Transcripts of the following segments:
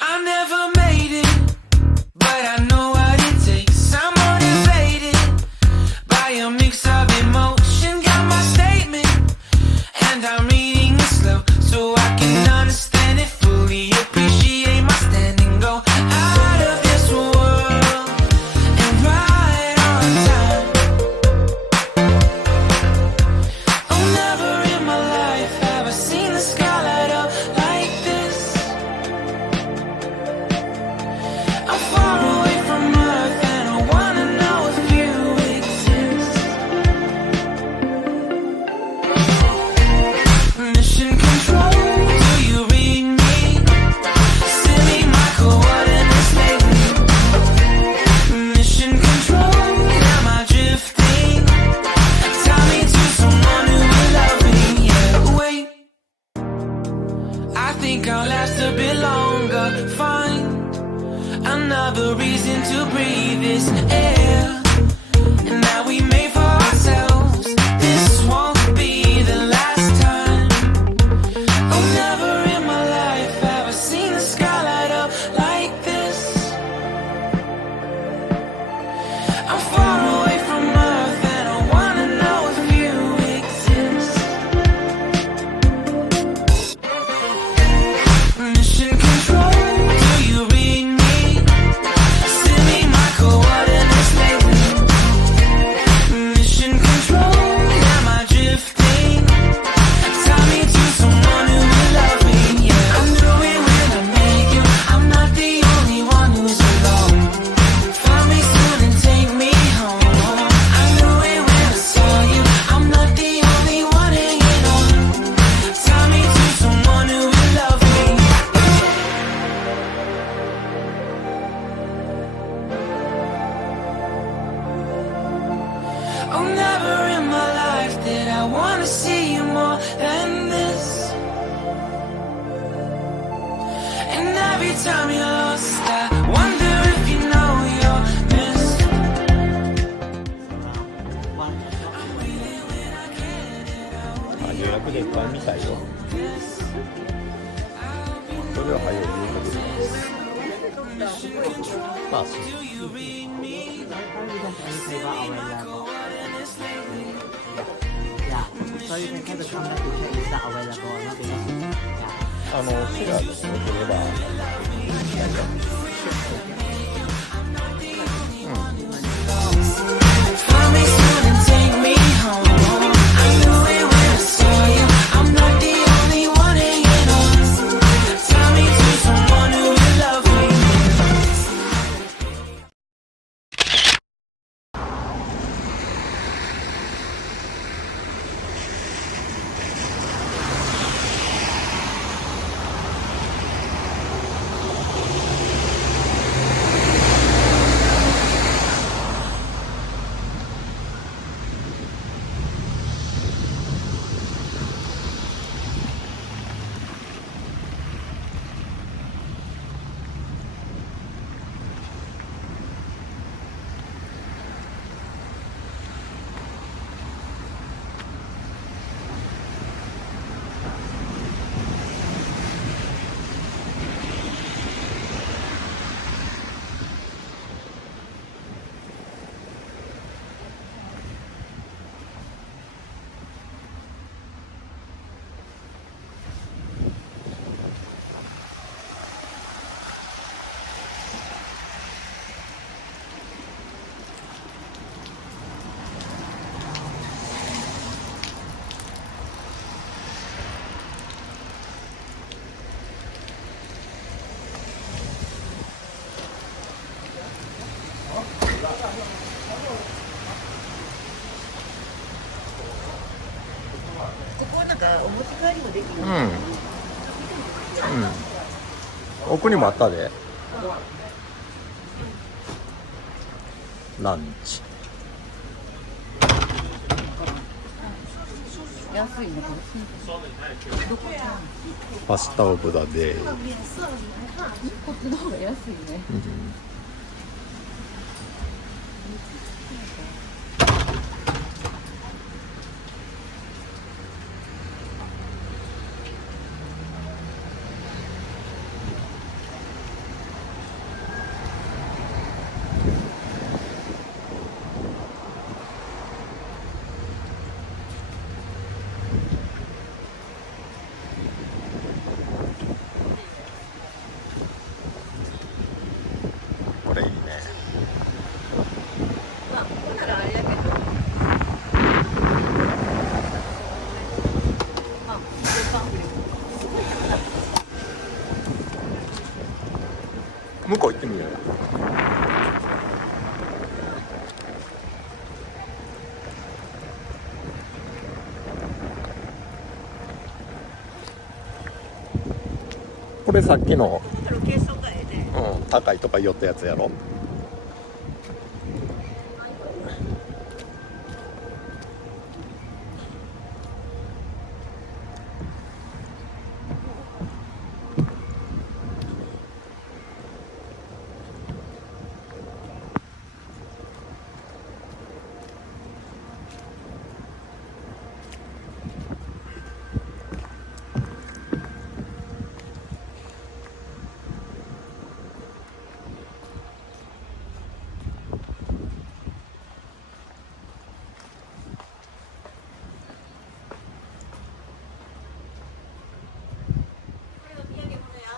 I never made it, but I know what it takes. I'm motivated by a mix of emotion. Got my statement, and I'm reading it slow so I can understand it fully. Appreciate my standing, go out of this world and right on time. Oh, never in my life have I seen the sky light up like this. I'm far away from Earth and I wanna know if you exist. Mission control, do you read me? Send me my coordinates lately. Mission control, am I drifting? Tie me to someone who will love me. Yeah, wait, I think I'll last a bit longer. Find another reason to breathe this air, and that we made for ourselves. This won't be the last time. Oh, never in my life have I seen the sky light up like this. I'm far away from Earth and I wanna know if you exist. Mission control, do you read me? Send me my coordinates lately. Mission control, am I drifting? Tie me to someone who will love me. Yeah, I knew it when I met you. I'm not the only one who's alone. Find me soon and take me home. I knew it when I saw you. I'm not the only one hanging on. Tie me to someone who will love me. Oh, never in my life did I wanna see you more than this. And every time you're lost, I wonder if you know you're missed. I really when I get it out. 予約でいっぱい見たいよ。それは早い言うことです。まあそう。 You read me? So you can kind of come back to check is that available or not because yeah. シェアでもよければ。Find me soon and take me home. I knew it when I saw you. I'm not the only one hanging on. Tie me to someone who will love me. ここはなんかお持ち帰りもできる。奥にもあったで。ランチ。安いねこれ。どこ？パスタオブダで。こっちの方が安いね。向こう行ってみようよ。これさっきの、ロケーションがええね。高いとか寄ったやつやろ。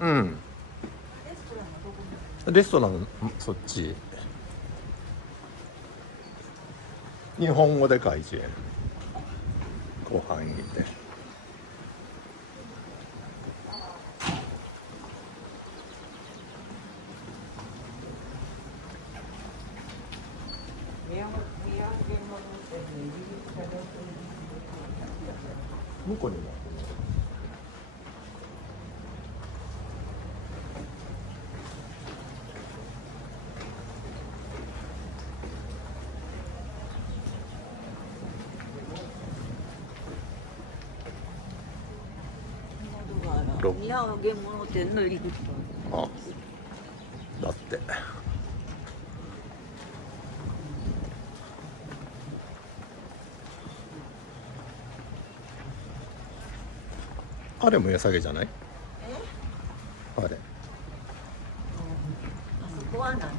うん。レストランそっち。日本語で書いて後半にいて。向こうにも。宮揚げ物店の入り口。あ、だってあれも値下げじゃない？あれ。あそこは何？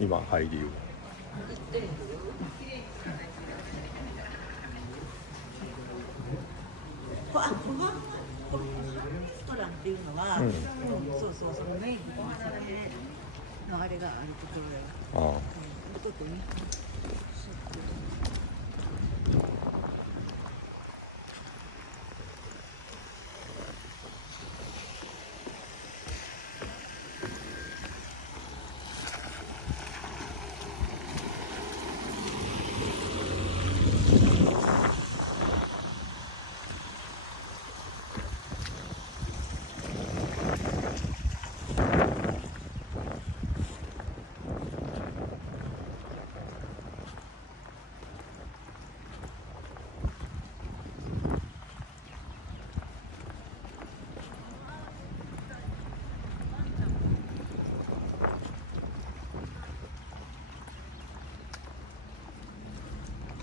今入りゆう。湖畔レストランっていうのは、そうそう、そのメインのあれがあるところだよ。ああ。ちょっとね。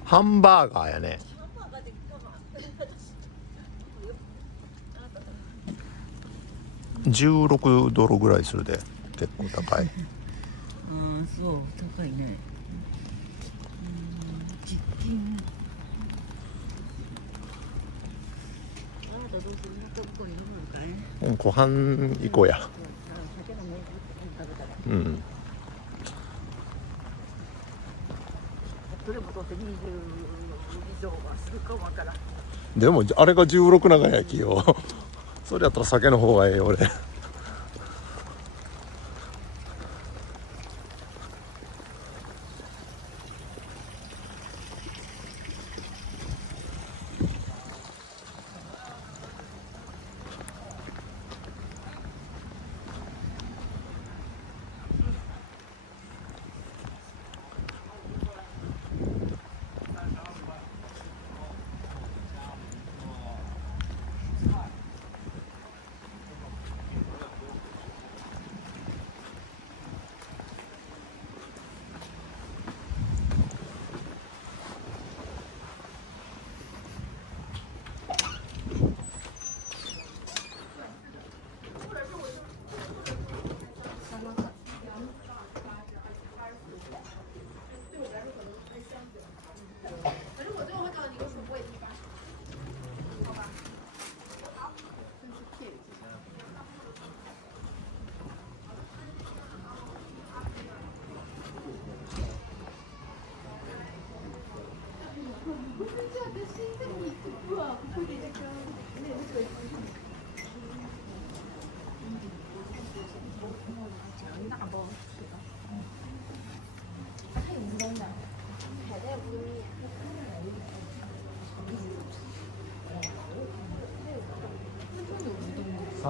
ハンバーガーやね。$16ぐらいするで、結構高い。そう、高いね。チキン。あなたどうする？また向こうに飲むのかい？後半行こうや。うん。それもどうせ20以上はするかもわからん。でもあれが16長焼きよ。それやったら酒の方がええよ俺。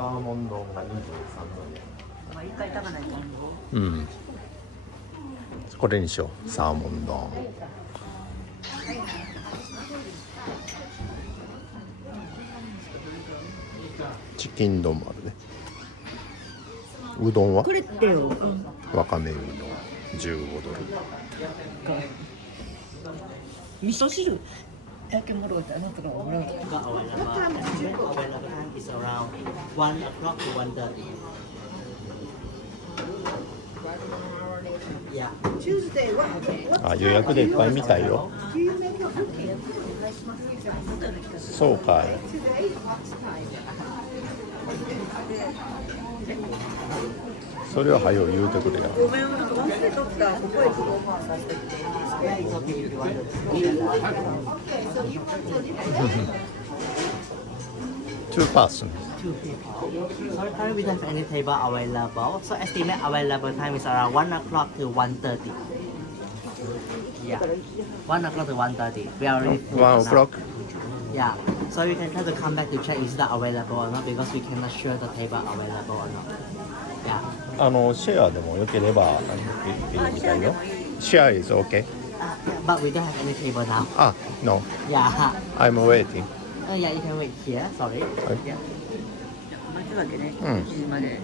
ーモン丼が23まあ一回食べないと。ドル。うん。これにしよう。サーモン丼。チキン丼もあるね。うどんはこれってよ。わかめうどん15ドル。味噌汁焼き物ってなんとか俺は。ก็เอาไว้แล้วว่าเอาไว้แล้ว time is around 1 o'clock to 1:30 yeah あ、予約でいっぱい見たいよ。そうかい。それは早う言うてくれや。ごめん、忘れとった。ここへ行こう。 yeah it's okay if you want to 2 person. 2 people sorry currently we don't have any table available so estimate available time is around 1 o'clock to 1:30 yeah 1 o'clock to 1:30 we are already full 1 now. o'clock. Yeah, so you can try to come back to check is that available or not because we cannot sure the table available or not. Yeah. シェアでもよければいいたいよ。シェア is okay. But we don't have any table now. あ、no. Yeah. I'm waiting. Yeah, you can wait here. Sorry. Okay. Yeah. 待つわけね。うん7時まで。